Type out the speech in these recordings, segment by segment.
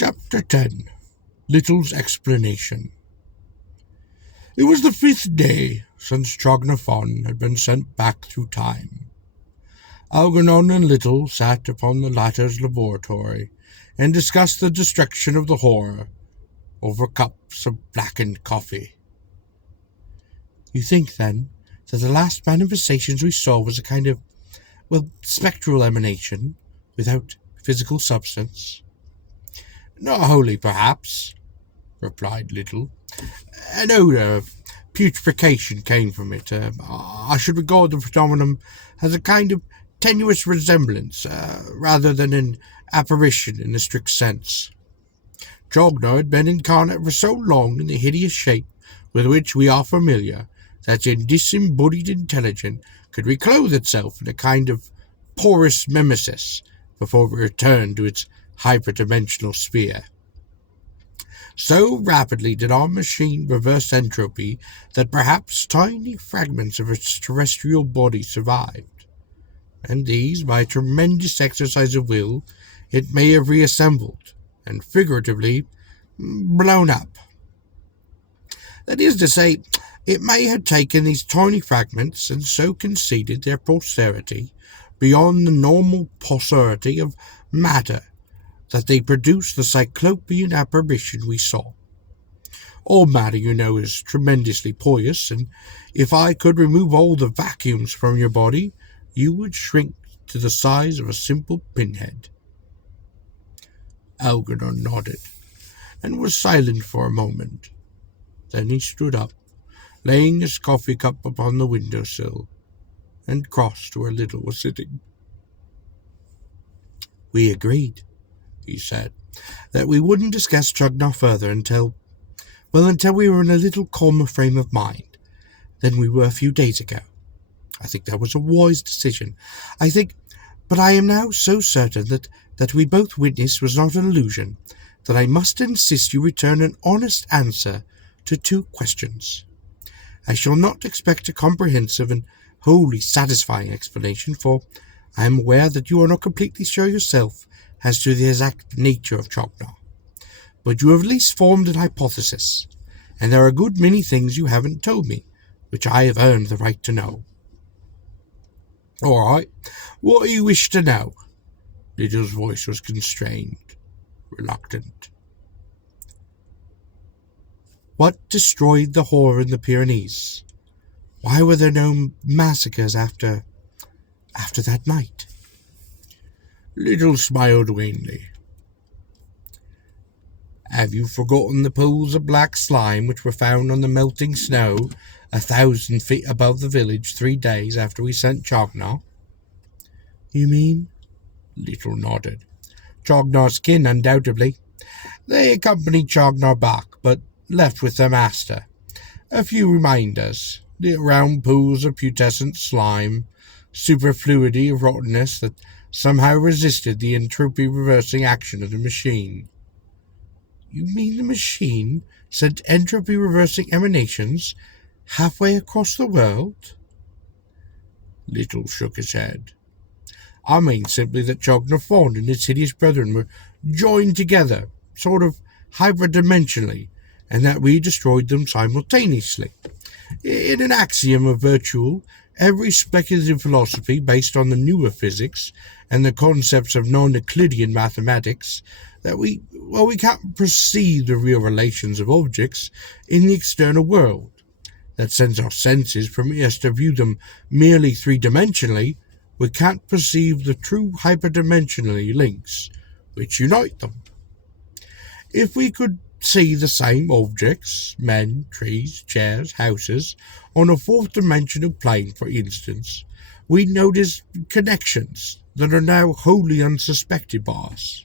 Chapter 10. Little's Explanation. It was the 5th day since Trognathon had been sent back through time. Algernon and Little sat upon the latter's laboratory and discussed the destruction of the horror over cups of blackened coffee. You think, then, that the last manifestations we saw was a kind of, spectral emanation without physical substance? Not wholly, perhaps, replied Little. An odour of putrefaction came from it. I should regard the phenomenon as a kind of tenuous resemblance, rather than an apparition in a strict sense. Trogna had been incarnate for so long in the hideous shape with which we are familiar, that its disembodied intelligence could reclothe itself in a kind of porous mimesis before it returned to its hyperdimensional sphere. So rapidly did our machine reverse entropy that perhaps tiny fragments of its terrestrial body survived, and these, by a tremendous exercise of will, it may have reassembled, and figuratively blown up. That is to say, it may have taken these tiny fragments and so conceded their posterity beyond the normal paucity of matter that they produced the cyclopean apparition we saw. All matter, you know, is tremendously porous, and if I could remove all the vacuums from your body, you would shrink to the size of a simple pinhead. Algernon nodded, and was silent for a moment. Then he stood up, laying his coffee cup upon the window-sill, and crossed to where Little was sitting. We agreed, he said, that we wouldn't discuss Trogna further until we were in a little calmer frame of mind than we were a few days ago. I think that was a wise decision. But I am now so certain that we both witnessed was not an illusion, that I must insist you return an honest answer to 2 questions. I shall not expect a comprehensive and wholly satisfying explanation, for I am aware that you are not completely sure yourself as to the exact nature of Trogna. But you have at least formed an hypothesis, and there are a good many things you haven't told me, which I have earned the right to know. All right, what do you wish to know? Little's voice was constrained, reluctant. What destroyed the horror in the Pyrenees? Why were there no massacres after that night? Little smiled wanly. Have you forgotten the pools of black slime which were found on the melting snow 1,000 feet above the village 3 days after we sent Trogna? You mean? Little nodded. Trogna's kin, undoubtedly. They accompanied Trogna back, but left with their master a few reminders, the round pools of putrescent slime, superfluity of rottenness that somehow resisted the entropy-reversing action of the machine. You mean the machine sent entropy-reversing emanations halfway across the world? Little shook his head. I mean simply that Trognathon and its hideous brethren were joined together, sort of hyperdimensionally, and that we destroyed them simultaneously. In an axiom of virtual, every speculative philosophy based on the newer physics and the concepts of non-Euclidean mathematics, that we can't perceive the real relations of objects in the external world. That since our senses permit us to view them merely 3-dimensionally, we can't perceive the true hyperdimensionally links which unite them. If we could see the same objects, men, trees, chairs, houses, on a 4th-dimensional plane, for instance, we notice connections that are now wholly unsuspected by us.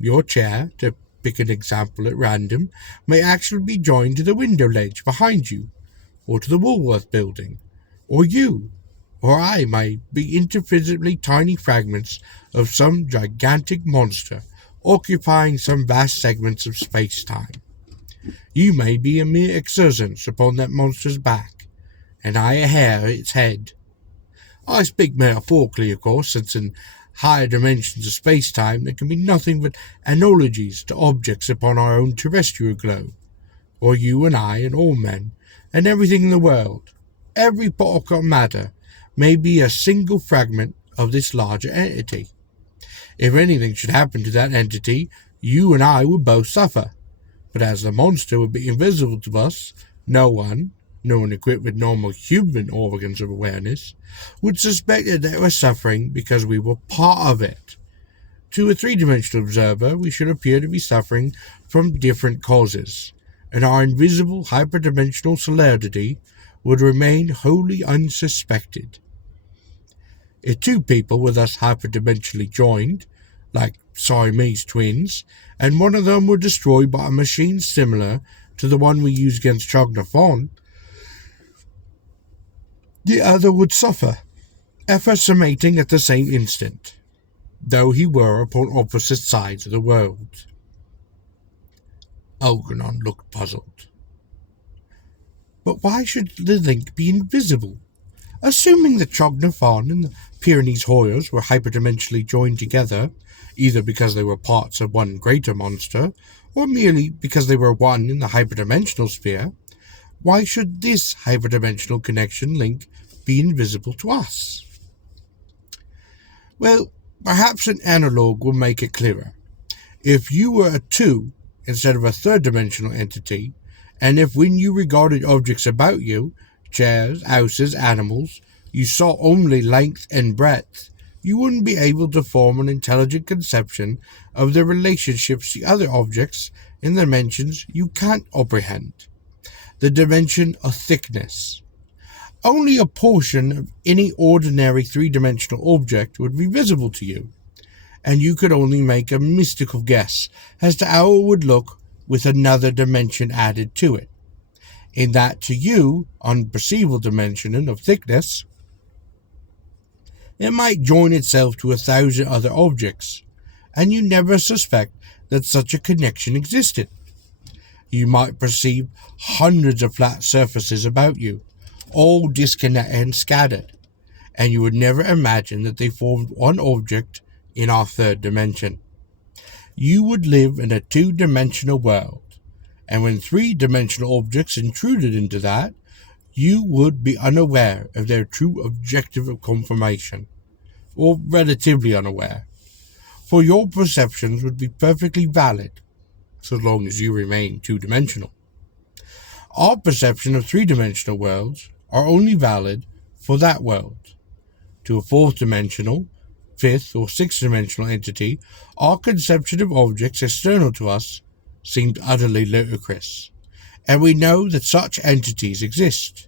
Your chair, to pick an example at random, may actually be joined to the window ledge behind you, or to the Woolworth building, or you or I may be interphysically tiny fragments of some gigantic monster occupying some vast segments of space-time. You may be a mere exercence upon that monster's back, and I a hair at its head. I speak metaphorically, of course, since an higher dimensions of space-time that can be nothing but analogies to objects upon our own terrestrial globe, or you and I and all men, and everything in the world. Every particle of matter may be a single fragment of this larger entity. If anything should happen to that entity, you and I would both suffer. But as the monster would be invisible to us, no one equipped with normal human organs of awareness, would suspect that they were suffering because we were part of it. To a three-dimensional observer, we should appear to be suffering from different causes, and our invisible hyperdimensional solidity would remain wholly unsuspected. If two people were thus hyperdimensionally joined, like Siamese twins, and one of them were destroyed by a machine similar to the one we use against Chognathon, the other would suffer, effersemating at the same instant, though he were upon opposite sides of the world. Algernon looked puzzled. But why should the link be invisible? Assuming that Chognathon and the Pyrenees Hoyers were hyperdimensionally joined together, either because they were parts of one greater monster, or merely because they were one in the hyperdimensional sphere, why should this hyperdimensional connection link be invisible to us? Well, perhaps an analogue will make it clearer. If you were a 2 instead of a third-dimensional entity, and if when you regarded objects about you, chairs, houses, animals, you saw only length and breadth, you wouldn't be able to form an intelligent conception of the relationships to other objects in dimensions you can't apprehend. The dimension of thickness. Only a portion of any ordinary three-dimensional object would be visible to you, and you could only make a mystical guess as to how it would look with another dimension added to it. In that to you, unperceivable dimension of thickness, it might join itself to 1,000 other objects, and you never suspect that such a connection existed. You might perceive hundreds of flat surfaces about you, all disconnected and scattered, and you would never imagine that they formed one object in our third dimension. You would live in a two-dimensional world, and when three-dimensional objects intruded into that, you would be unaware of their true objective of conformation, or relatively unaware, for your perceptions would be perfectly valid, so long as you remain two-dimensional. Our perception of three-dimensional worlds are only valid for that world. To a fourth-dimensional, fifth, or sixth-dimensional entity, our conception of objects external to us seemed utterly ludicrous, and we know that such entities exist.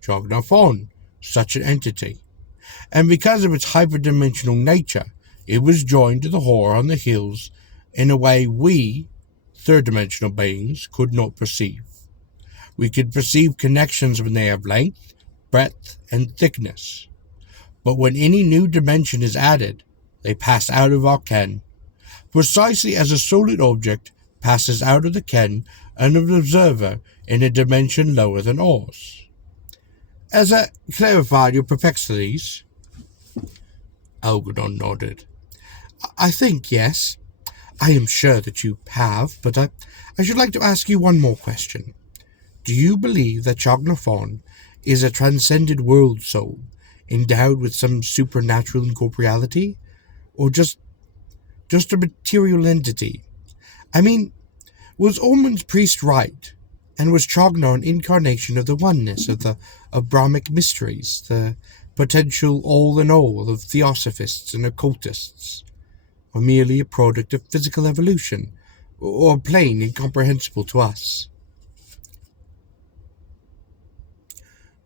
Chognathon, such an entity, and because of its hyperdimensional nature, it was joined to the horror on the hills in a way we, third-dimensional beings, could not perceive. We could perceive connections when they have length, breadth, and thickness. But when any new dimension is added, they pass out of our ken, precisely as a solid object passes out of the ken of an observer in a dimension lower than ours. Has that clarified your perplexities? Algernon nodded. I think yes. I am sure that you have, but I should like to ask you one more question. Do you believe that Chognathon is a transcended world soul, endowed with some supernatural incorporeality, or just a material entity? I mean, was Ormond's priest right, and was Chognar an incarnation of the oneness of the Brahmic mysteries, the potential all-in-all of theosophists and occultists, or merely a product of physical evolution, or plain incomprehensible to us?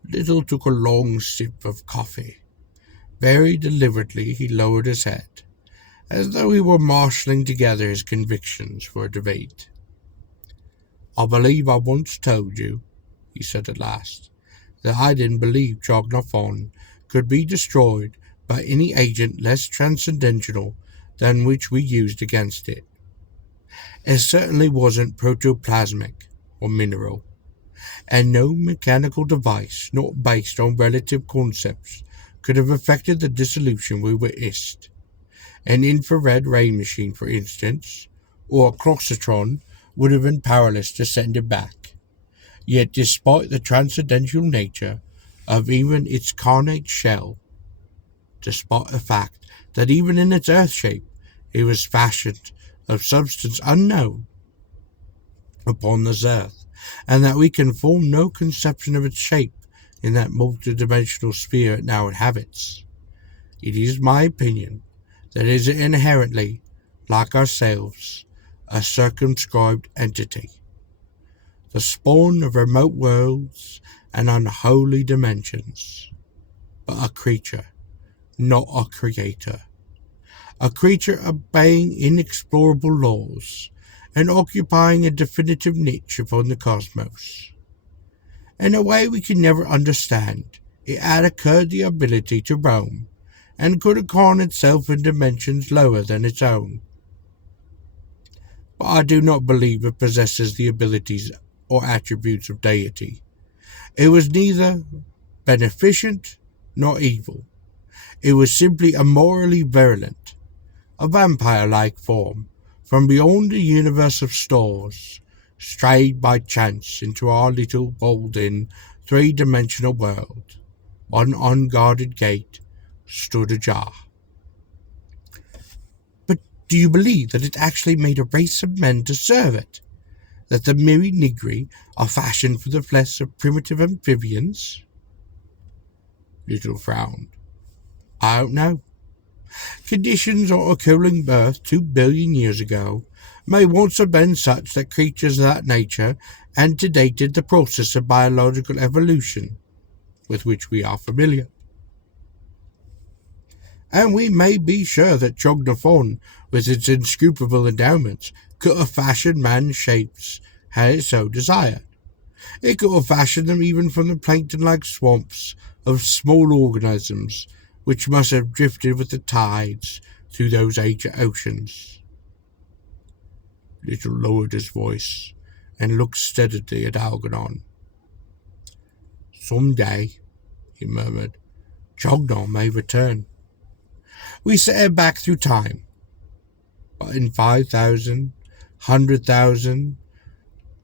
Little took a long sip of coffee. Very deliberately he lowered his head, as though he were marshalling together his convictions for a debate. I believe I once told you, he said at last, that I didn't believe Chognathon could be destroyed by any agent less transcendental than which we used against it. It certainly wasn't protoplasmic or mineral, and no mechanical device not based on relative concepts could have effected the dissolution we witnessed. An infrared ray machine, for instance, or a crossatron would have been powerless to send it back. Yet despite the transcendental nature of even its carnate shell, despite the fact that even in its earth shape it was fashioned of substance unknown upon this earth, and that we can form no conception of its shape in that multidimensional sphere it now inhabits, it is my opinion that it is inherently, like ourselves, a circumscribed entity, the spawn of remote worlds and unholy dimensions, but a creature, not a creator. A creature obeying inexplorable laws and occupying a definitive niche upon the cosmos. In a way we can never understand, it had acquired the ability to roam, and could incarn itself in dimensions lower than its own. But I do not believe it possesses the abilities or attributes of deity. It was neither beneficent nor evil. It was simply a morally virulent, a vampire-like form from beyond the universe of stars, strayed by chance into our little walled-in three-dimensional world. One unguarded gate stood ajar. But do you believe that it actually made a race of men to serve it? That the Miri Nigri are fashioned for the flesh of primitive amphibians? Little frowned. I don't know. Conditions or occurring birth 2 billion years ago may once have been such that creatures of that nature antedated the process of biological evolution with which we are familiar. And we may be sure that Chognathon, with its inscrutable endowments, could have fashioned man's shapes had it so desired. It could have fashioned them even from the plankton-like swamps of small organisms which must have drifted with the tides through those ancient oceans. Little lowered his voice and looked steadily at Algernon. Some day, he murmured, Chognon may return. We set back through time, but in 5,000, 100,000,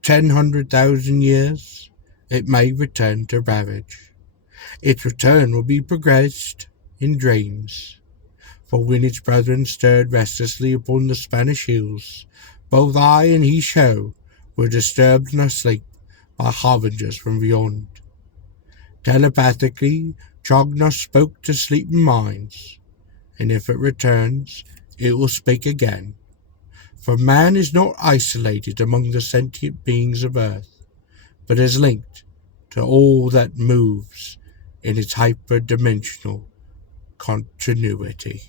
100,000 years, it may return to ravage. Its return will be progressed in dreams, for when its brethren stirred restlessly upon the Spanish hills, both I and he Sho were disturbed in our sleep by harbingers from beyond. Telepathically, Chogna spoke to sleeping minds, and if it returns, it will speak again. For man is not isolated among the sentient beings of Earth, but is linked to all that moves in its hyperdimensional continuity.